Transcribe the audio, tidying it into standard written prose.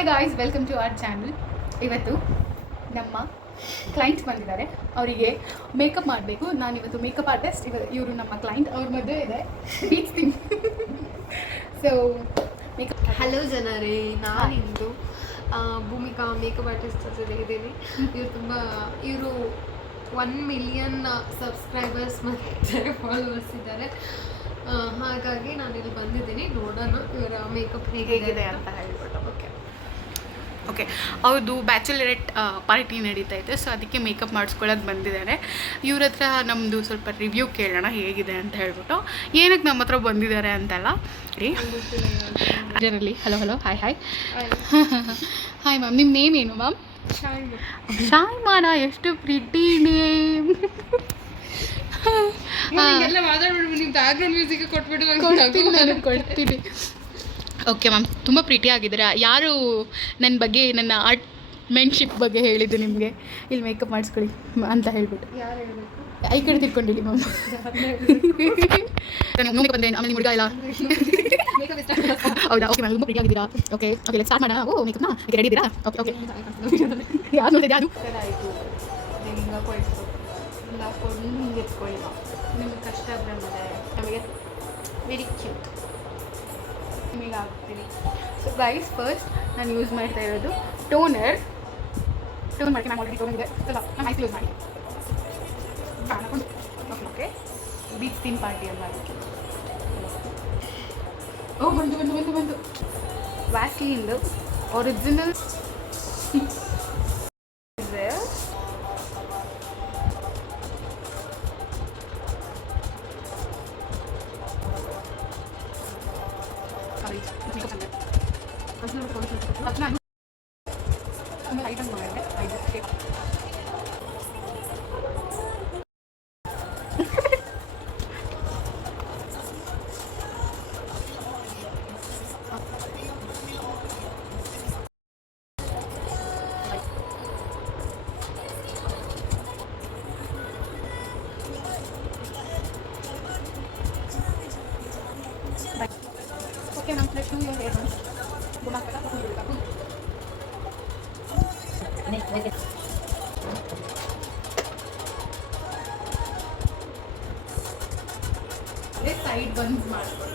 Hi guys, welcome to our channel. ಇವತ್ತು ನಮ್ಮ client ಬಂದಿದ್ದಾರೆ, ಅವರಿಗೆ ಮೇಕಪ್ ಮಾಡಬೇಕು. ನಾನಿವತ್ತು ಮೇಕಪ್ ಆರ್ಟಿಸ್ಟ್. ಇವರು ನಮ್ಮ ಕ್ಲೈಂಟ್, ಅವ್ರ ಮದುವೆ ಇದೆ, ಬೀಚ್ತೀನಿ. So makeup. ಹಲೋ ಜನರೇ, ನಾನಿಂದು ಭೂಮಿಕಾ ಮೇಕಪ್ ಆರ್ಟಿಸ್ಟ್ ಜೊತೆ ಇದ್ದೀನಿ. ಇವರು 1 ಮಿಲಿಯನ್ ಸಬ್ಸ್ಕ್ರೈಬರ್ಸ್ ಮತ್ತು ಫಾಲೋವರ್ಸ್ ಇದ್ದಾರೆ. ಹಾಗಾಗಿ ನಾನಿಲ್ಲಿ ಬಂದಿದ್ದೀನಿ. ನೋಡೋಣ ಇವರ ಮೇಕಪ್ ಹೇಗಿದೆ ಅಂತ ಹೇಳ್ಬಿಟ್ಟು. ಓಕೆ, ಅವ್ರದ್ದು ಬ್ಯಾಚುಲರೇಟ್ ಪಾರ್ಟಿ ನಡೀತಾ ಇದೆ, ಸೊ ಅದಕ್ಕೆ ಮೇಕಪ್ ಮಾಡಿಸ್ಕೊಳ್ಳೋಕೆ ಬಂದಿದ್ದಾರೆ. ಇವ್ರ ಹತ್ರ ನಮ್ಮದು ಸ್ವಲ್ಪ ರಿವ್ಯೂ ಕೇಳೋಣ ಹೇಗಿದೆ ಅಂತ ಹೇಳ್ಬಿಟ್ಟು. ಏನಕ್ಕೆ ನಮ್ಮ ಹತ್ರ ಬಂದಿದ್ದಾರೆ ಅಂತಲ್ಲ ರೀ. ಇದರಲ್ಲಿ ಹಲೋ ಹಾಯ್ ಹಾಯ್ ಮ್ಯಾಮ್, ನಿಮ್ಮ ನೇಮ್ ಏನು ಮ್ಯಾಮ್? ಶಾಯ್ಮಾನ. ಎಷ್ಟು ಪ್ರಿಟಿ ನೇಮ್. ಕೊಡ್ತೀನಿ. ಓಕೆ ಮ್ಯಾಮ್, ತುಂಬ ಪ್ರಿಟಿ ಆಗಿದ್ದೀರಾ. ಯಾರು ನನ್ನ ಬಗ್ಗೆ, ನನ್ನ ಆರ್ಟ್ ಮೆನ್ಶಿಪ್ ಬಗ್ಗೆ ಹೇಳಿದ್ದು ನಿಮಗೆ ಇಲ್ಲಿ ಮೇಕಪ್ ಮಾಡಿಸ್ಕೊಳ್ಳಿ ಅಂತ ಹೇಳ್ಬಿಟ್ಟು? ಯಾರು ಹೇಳಬೇಕು? ಈ ಕಡೆ ತಿರ್ಕೊಂಡಿಲ್ಲ ಮ್ಯಾಮ್. ನೋಡಿಗೆ ಬಂದೆ, ಆಮೇಲೆ ನಿಮ್ಮ ಹುಡುಗ ಇಲ್ಲ. ಹೌದಾ? ಓಕೆ ಮ್ಯಾಮ್, ತುಂಬ ಪ್ರಿಟಿ ಆಗಿದ್ದೀರಾ. ಓಕೆ ಸ್ಟಾರ್ಟ್ ಮಾಡೋಣ. ಓ ಮೇಕಪ್ನ ರೆಡಿ ಇದ್ದೀರಾ? ಓಕೆ ಯಾರು ನೋಡಿದೆ? ಯಾರು ಹಿಂಗೆ ಎತ್ಕೊಳ್ಳಿ. ನಿಮ್ಗೆ ಕಷ್ಟ ಬಂದಿದೆ, ನಮಗೆ ವೆರಿ ಕ್ಯೂಟ್ ನಿಮಗೆ ಆಗ್ತೀನಿ. ಸೊ ಗೈಸ್, ಫಸ್ಟ್ ನಾನು ಯೂಸ್ ಮಾಡ್ತಾ ಇರೋದು ಟೋನ್ ಮಾಡಿ. ನಾನು ಆಲ್ರೆಡಿ ಟೋನ್ ಇದೆ, ನಾನು ಐಸ್ ಯೂಸ್ ಮಾಡಿ. ಓಕೆ, ಬೀಚ್ ಥೀಮ್ ಪಾರ್ಟಿ ಅಲ್ಲ. ಓ ಬಂದು ವ್ಯಾಸ್ಲಿನ್ದು ಒರಿಜಿನಲ್ ಐಟಮ್ ಮಾಡಿದೆ. Okay ma'am, let's do your hair once. Side buns ಮಾಡ್ಕೊಳ್ಳಿ.